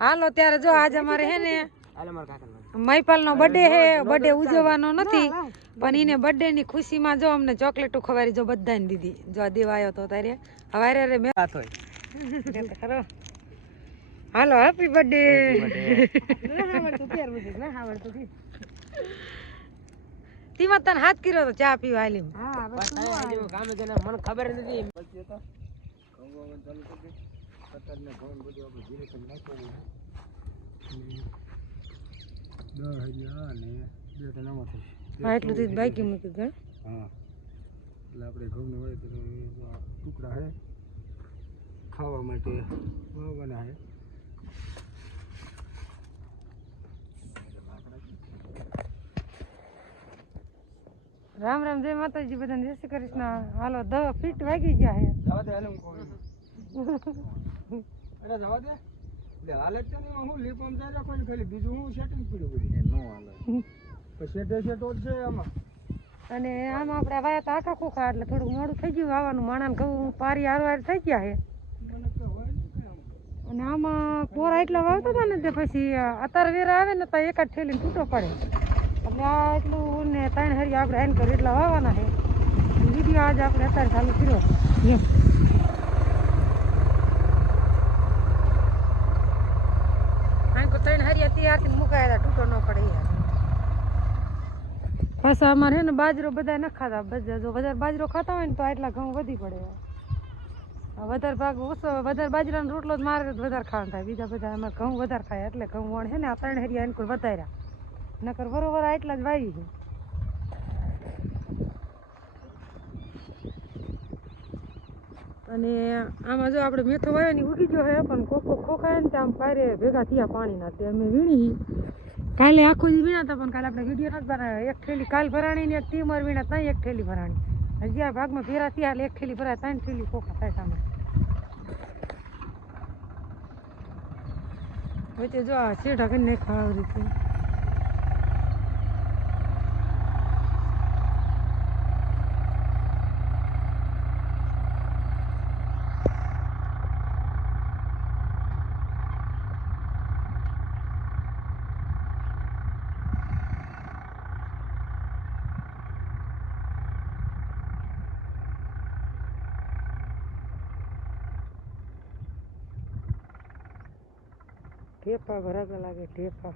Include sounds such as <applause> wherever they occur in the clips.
હાલો ત્યારે જો આજ અમારે હે ને મહિપાલ નો બર્થડે હે બર્થડે ઉજવવાનો નથી પણ એને બર્થડે ની ખુશીમાં જો અમને ચોકલેટો ખવારી જો બધાને દીધી. જો આ દેવા આવ્યો તો તારે. હવારે રે મે ખરો. હાલો હેપી બર્થડે તીમાં તને હાથ કર્યો તો ચા પીવા આલી. કામે જઈને મને ખબર નથી. કતરને ઘઉં બધું આપણે ધીરે ધીરે નાખવાનું દસ હજાર ને બે તો નામાં થશે હા એટલું થી બાકી મૂકી દે હા. એટલે આપણે ઘઉંને હોય તો ટુકડા હે. ખાવા માટે વાવવાના હે. રામ રામ જય માતાજી બધાને જય શ્રી કૃષ્ણ. હાલો દવા ફીટ વાગી ગયા હે. <laughs> કહું અરે જવા દે. એટલે હાલે જ છે ને હું લીપ આમ જાય કોઈ ખાલી. બીજું હું સેટિંગ પડ્યું બધું. નો હાલે. પછી સેટે સેટો જ છે આમાં. અને આમ આપણે વાયા તો આખા ખોખા એટલે થોડું મોડું થઈ ગયું. વાવાનું માણા ઘઉં પારી હારવાર થઈ ગયા આમાં. અને આમાં પોરા એટલા વાવતા હતા ને તે પછી અત્યારે વેરા આવે ને તો એકાદ ઠેલીને તૂટો પડે. એટલે આ એટલું ને ત્રણ હરી આપણે એન કરી એટલા વાવવાના છે વીડિયો આજે આપણે અત્યારે ચાલુ કર્યો છે એમ આમ તો ત્રણ હરિયા તૈયારથી મુકાયા હતા પડે પાછા અમારે ને બાજરો બધા ન ખાતા, બધા, જો વધારે બાજરો ખાતા હોય ને તો આટલા ઘઉં વધી પડે. વધારે ભાગ ઓછો, વધારે બાજરાનો રોટલો જ મારે વધારે ખાવાનું થાય. બીજા બધા અમારે ઘઉં વધારે ખાય, એટલે ઘઉં વણ છે ને આ ત્રણ હેરિયા એનકુલ વધાર્યા. નકર બરોબર આટલા જ વાવી છે. અને આમાં જો આપણે મેથો વાવ્યો ને ઉગી ગયો હે, પણ કોકો ખોખાય ને આમ પારે ભેગા થયા પાણીના તે અમે વીણી કાલે આખો દી વીણાતા પણ કાલે આપણે વીડિયો નથી બનાવ્યો એક થેલી કાલ ભરાણી ને એક ટીમર વીણા ત્યાં એક થેલી ભરાણી. હજી ભાગમાં ભેરા થયા, એટલે એક થેલી ભરાય, ત્રણ થેલી ખોખા થાય સામે. વચ્ચે જો આ શેઠા કરીને ખાવા રીતે. ઠેપા ભરાતા લાગે ઠેપા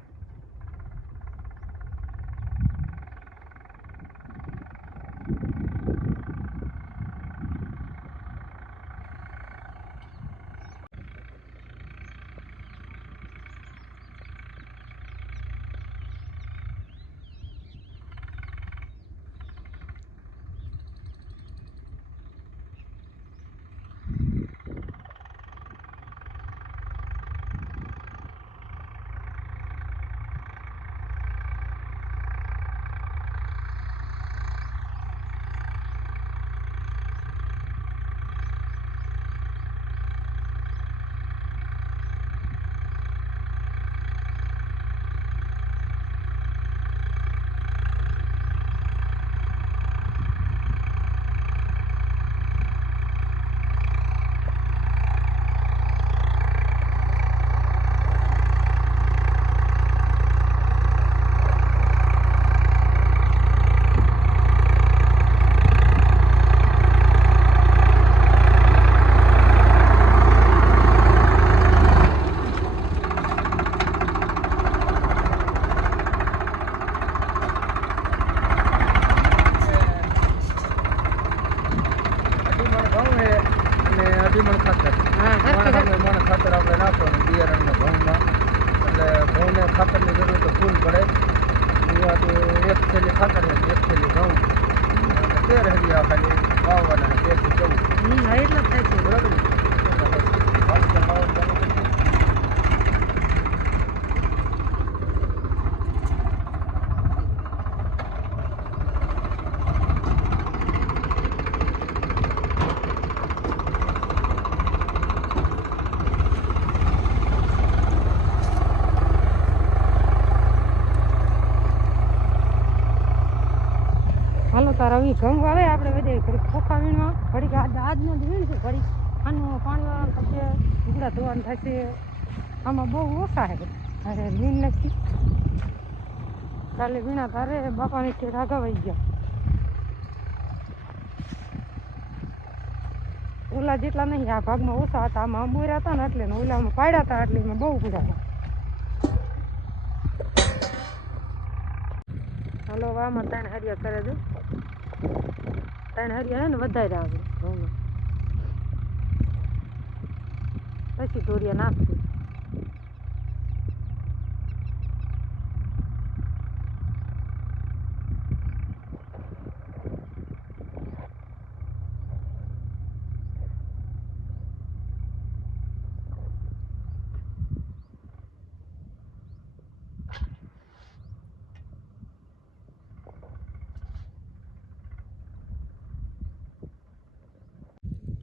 હાલો, તાર આવી ઘઉં આવે આપણે વધે ઘડી ખોખા વીણવા ઘડી આજનો જ વીણશું ઘડી આનું પાણી વાળવાનું થશે ધોવાનું થશે. આમાં બહુ ઓછા હે અરે, વીણ નથી. કાલે વીણા તારે બાપાની કે આગા વહી ગયા. ઓલા જેટલા નહીં, આ ભાગમાં ઓછા હતા. આમાં અંબોર્યા હતા ને એટલે ઓલા ઓલામાં પાડ્યા હતા એટલે એમાં બહુ પૂરા હતા. હાલો વામાં ત્રણ હરિયા કરે છે. ત્રણ હરિયા ને વધારે આવે. પછી ધોરિયા નાખશું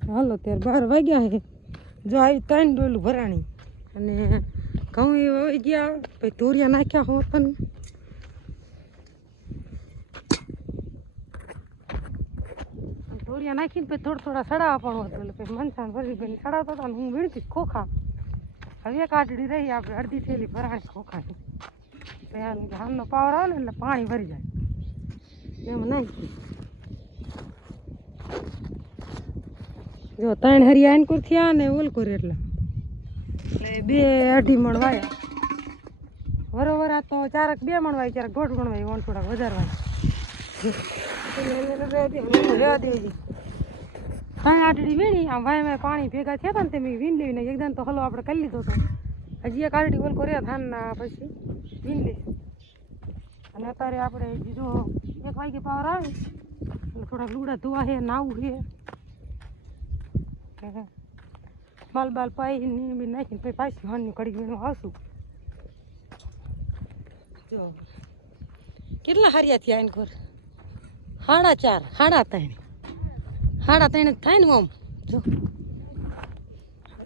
હાલો, ત્યારે બાર વાગ્યા છે જો આવી ત્રણ ડોલું ભરાણી. અને ઘઉં એ વહી ગયા, પછી તોરિયા નાખ્યા હો તને તોરિયા નાખીને પછી થોડા થોડા સડાવવા પણ હતું, એટલે પછી મનસાન ભરી સડાવતા હતા હું વીણતી ખોખા. હવે એક રહી, આપણે અડધી થેલી ભરાણી ખોખાની હાલનો પાવર આવે ને એટલે પાણી ભરી જાય. એમ નાખી જો ત્રણ હરિયા આનકુર થયા ને ઓલકુર એટલા. એટલે બે અઢી મણ વરોવર આ તો ચારક બે મણ વાય ચારક દોઢ મણ વાય વણ થોડાક વધારે વાય ત્રણ આટડી વીણી, આમ વાય વાય પાણી ભેગા થયા ને તે મેં વીણ લેવી ને એકદમ તો હલો આપણે કરી લીધો હતો હજી એક આટડી ઓલકો રહ્યા ને પછી વીણ લઈશું અને અત્યારે આપણે બીજો એક વાગે પાવર આવે થોડાક લુગડા ધોવા છે નાવું છે માલ બાલ પાઈ ને બી નાખીને પછી પાછી હાનની કડી વીણવા આવશું જો. કેટલા હાર્યા થયા એને ઘર? સાડા ચાર સાડા ત્રણ. સાડા ત્રણ થાય ને આમ. જો.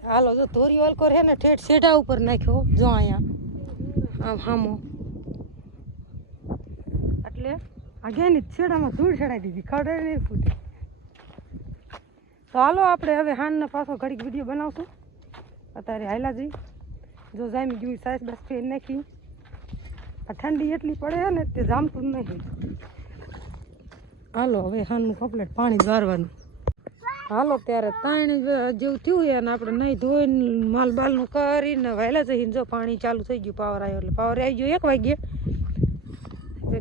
હાલો, જો ધોરી ઓલકો રહે ને ઠેઠ શેઢા ઉપર નાખ્યો જો અહીંયા. આમ હામો. એટલે આગેની છેડામાં ધૂળ ચડાવી દીધી, ખડે નહીં ફૂટી. તો હાલો આપણે હવે હાનને પાછો ઘડીક વીડિયો બનાવશું. અત્યારે હાયલા જઈ જો જામી ગયું સાસ બસ ફેર નાખી. આ ઠંડી એટલી પડે ને તે જામતું નહીં. હાલો હવે હાનનું કપલેટ પાણી ગારવાનું. હાલો ત્યારે તાણી જેવું થયું અને આપણે નહીં ધોઈને માલ બાલનું કરીને વહેલા જઈને જો પાણી ચાલુ થઈ ગયું પાવર આવ્યો એટલે પાવર આવી ગયો એક વાગ્યે.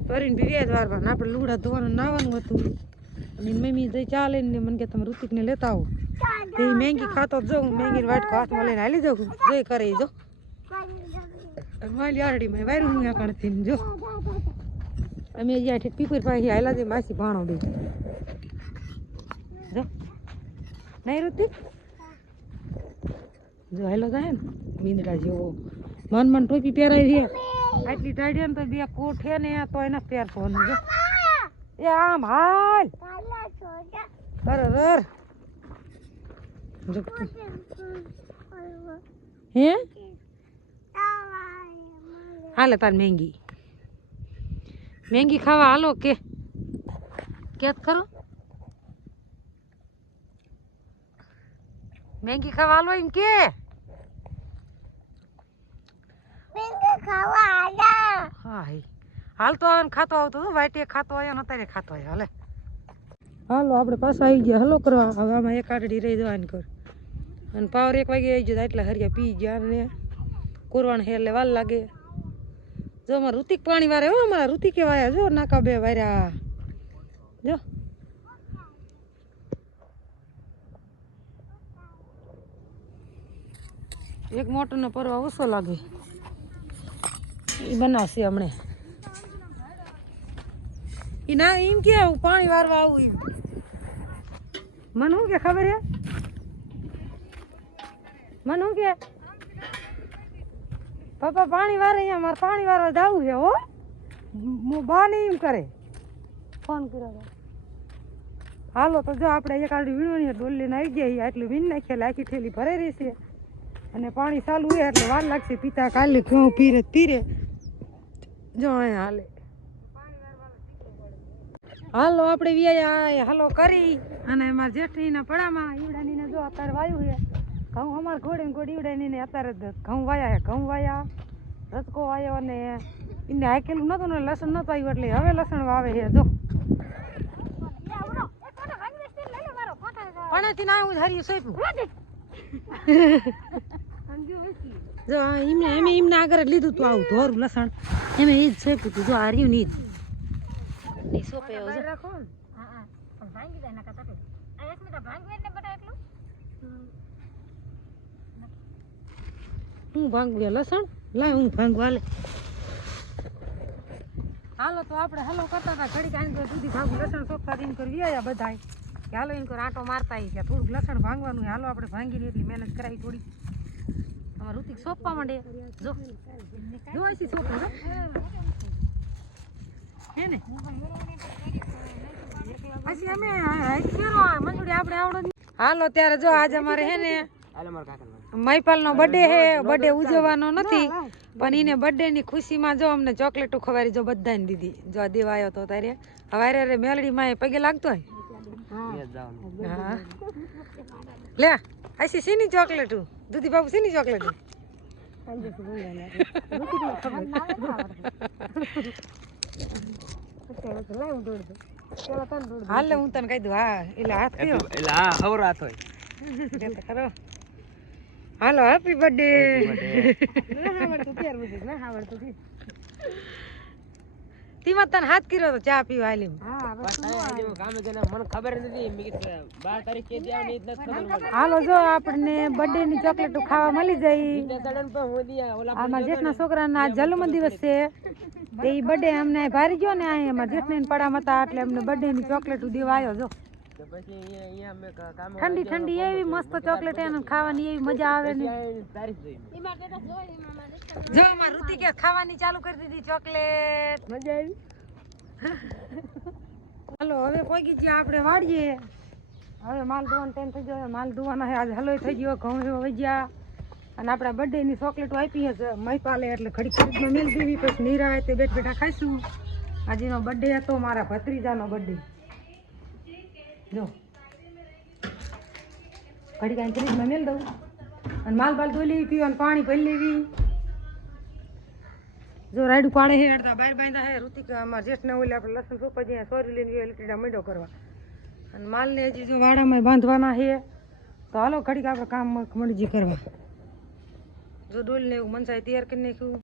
કરીને બી જ વારવાનું. આપણે લુગડા ધોવાનું, નાવાનું હતું. અને મમ્મી જઈ ચા લઈને મને કે તમે ઋતિકને લેતા આવો. તે મેંગી ખાતો જ મેંગીને વાટકો હાથમાં લઈને હાલી જાઉં. જઈ કરે જો. મારી આરડીમાં વાયરું હું કણથી જો. અમે જ્યાં ઠીક પીપર પાસે હાલા જઈ માસી ભાણો બે. જો. નહીં ઋતિક? જો હેલો થાય ને, મીંદડા જેવો. મન મન ટોપી પહેરાવી છે. આટલી ટાઢી ને તો બે છે ને તો એને પહેરતો. ને જો. એ આમ હાલ જો. હે? હાલે તાર મેંગી. મેંગી ખાવા હાલો કે, કેત કરો મેંગી ખાવા હાલો એમ કે. હા હે હાલ તો આવે ને ખાતો આવતો હતો, વાટીએ ખાતો આવ્યો ને અત્યારે ખાતો આવ્યો, હાલે. હાલો, આપણે પાછા આવી ગયા. હલો કરવા, હવે આમાં એક આટડી રહી જવાની કર અને પાવર એક વાગે આવી જતા એટલે હરિયા પી ગયા ને. કુરવાણ હે એટલે વાલ લાગે. જો અમારા ઋતિક પાણી વારે, હો, અમારા ઋતિકે વાયા, જો, નાકા બે વાર્યા. જો. એક મોટરનો પરવા ઓછો લાગે. એ બનાવશે હમણે. એ ના એમ કે આવું પાણી વારવા આવું એમ મને શું કે ખબર હે? મને શું કે? પપ્પા પાણી વારે અહીંયા મારે પાણી વારવા જવું છે હો. હું બા ને એમ કરે. ફોન કર્યો હાલો તો જો આપણે એક આડી વીણવાની ડોલ લઈને આવી ગયા આટલું વીણ નાખીએ આખી થેલી ભરાઈ રહેશે અને પાણી ચાલુ હોય એટલે વાર લાગશે પીતા કાલે ઘઉં પીરે પીરે. જો અહીંયા હાલે. હાલો આપણે વ્યાયા હાલો કરી. અને મારા જેઠનીના પડામાં ઈવડાનીને જો અત્યારે વાયુ છે. ઘઉં અમાર ઘોડે ઘોડ ઘોડી ઉડે ને અત્યારે જ ઘઉં વાયા ઘઉં વાયા રસકો વાયો અને એને હાકેલું નતું ને લસણ નતું આવ્યું એટલે હવે લસણ વાવે છે. જો. પાણીથી ના હું હરી સોંપ્યું. જો એમને એમ એમને આગળ જ લીધું તું આવું ધોરું લસણ. એમ એ જ સોંપ્યું તું. જો હાર્યું રહ્યું ને ઈ જ એ ને. એવું એટલું. હું ભાંગવું લસણ? લાય હું ભાંગવા હાલે હાલો તો આપણે હાલો કરતા હતા. ઘડી કાંઈ તો દૂધી ભાગું લસણ સોંપતા દીન કરી આવ્યા બધાય. કે હાલો એને આંટો મારતા આવી કે થોડુંક લસણ ભાંગવાનું હાલો આપણે ભાંગીને એટલી મહેનત કરાવી થોડી અમારે ઋતિક સોંપવા માંડે. જો. જો આછી સોંપે હે ને? પછી અમે મંજુડી આપણે આવડો નહીં. હાલો ત્યારે જો આજ અમારે હે ને મહિપાલ નો બર્થડે હે બર્થડે ઉજવવાનો નથી પણ એને બર્થડે ની ખુશીમાં જો અમને ચોકલેટો ખવારી જો બધાને દીધી. જો આ દેવા આવ્યો તો તારે. હવે રે મેલડી માં પગે લાગતો હોય? હા. લે આસી સીની ચોકલેટ? દૂધી બાબુ સીની ચોકલેટ હાલે હું તને કહી દઉં હા એટલે હાથ કયો એટલે હા હવરાત હોય. ખરો. હાલો હેપી બર્થડે તીમાં તને હાથ કર્યો તો ચા પીવા આલી. મને હાલો જો આપણને બર્થડે ની ચોકલેટ ખાવા મળી જાય. આમાં જેઠના છોકરાના આજ જન્મ દિવસ છે. તે ઈ બર્થડે અમને ભારી ગયો ને આ એમાં જેઠને પડામાં હતા એટલે અમને બર્થડે ની ચોકલેટ દેવા આવ્યો જો. અહીંયા અહીંયા ઠંડી ઠંડી એવી મસ્ત ચોકલેટ એને ખાવાની એવી મજા આવે ને. જો અમાર ઋતિકે ખાવાની ચાલુ કરી દીધી ચોકલેટ મજા આવી? હાલો, હવે કોઈ ગયા આપણે વાળીએ. હવે માલ ધોવાનો ટાઈમ થઈ ગયો માલ ધોવાના છે. આજે હલોય થઈ ગયો, ઘઉં વહી ગયા અને આપણા બર્થડેની ચોકલેટો આપી છે મહીપાલે એટલે ઘડી ખરીદમાં મેળ દેવી, પછી નીરા તે બેઠ બેઠા ખાઈશું. આજનો બર્થડે હતો, મારા ભત્રીજાનો બર્થડે જો. ઘડી કાંઈ ફ્રીજમાં મેળ દઉં. અને માલ બાલ ધોઈ લેવી, પીવાનું પાણી ભરી લેવી. જો રાડું પાડે હે અડધા બાર બાંધા હે ઋતિક અમારા જેઠને ઓલે આપણે લસણ સોપા જ્યાં સોરી લઈને લીટીડા મંડો કરવા. અને માલને હજી જો વાડામાં બાંધવાના હે તો હાલો ઘડીક આપણે કામ મળી કરવા. જો ડોલને એવું મનસાય તૈયાર કરી નાખ્યું.